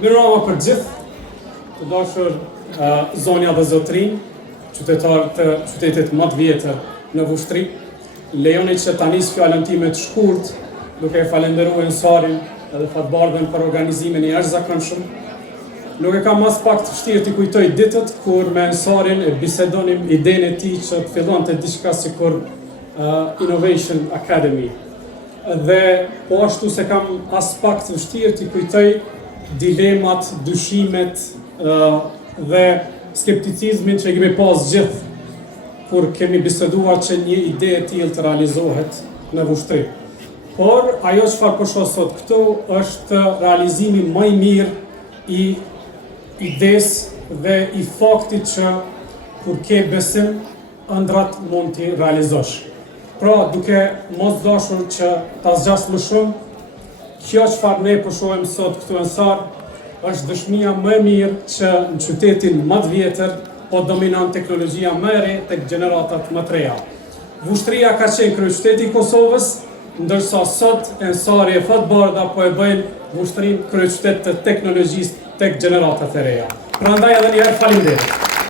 Mirëmbrëma për gjithë, të dashur zonja dhe zotrin, qytetarë të qytetit më të vjetër në Vushtri. Lejoni që ta nis fjalën time të shkurt, duke e falenderuar Ensarin edhe Fatbardhën për organizimin e jashtëzakonshëm. Nuk e kam as pak të vështirë të kujtoj ditët kur me Ensarin e bisedonim idenë e tij që të fillonte diçka sikur Innovation Academy. Dhe po ashtu se kam as pak të vështirë të kujtoj dilemat, dyshimet dhe skepticizmin që kemi pas gjithë kur kemi biseduar që një ide e tillë të realizohet në Vushtri. Por ajo çfarë po shoh sot këtu është realizimi më i mirë i idesë dhe i faktit që kur ke besim, ëndrat mund t'i realizosh. Pra, duke mos dashur që ta zgjas më shumë, kjo çfarë ne po shohim sot këtu në Ensar është dëshmia më e mirë që në qytetin më të vjetër po dominon teknologjia më e re tek gjeneratat më të reja. Vushtria ka qenë kryeqyteti i Kosovës, ndërsa sot Ensari e Fatbardha po e bëjnë Vushtrin kryeqytet të teknologjisë tek gjeneratat e reja. Prandaj edhe një herë faleminderit.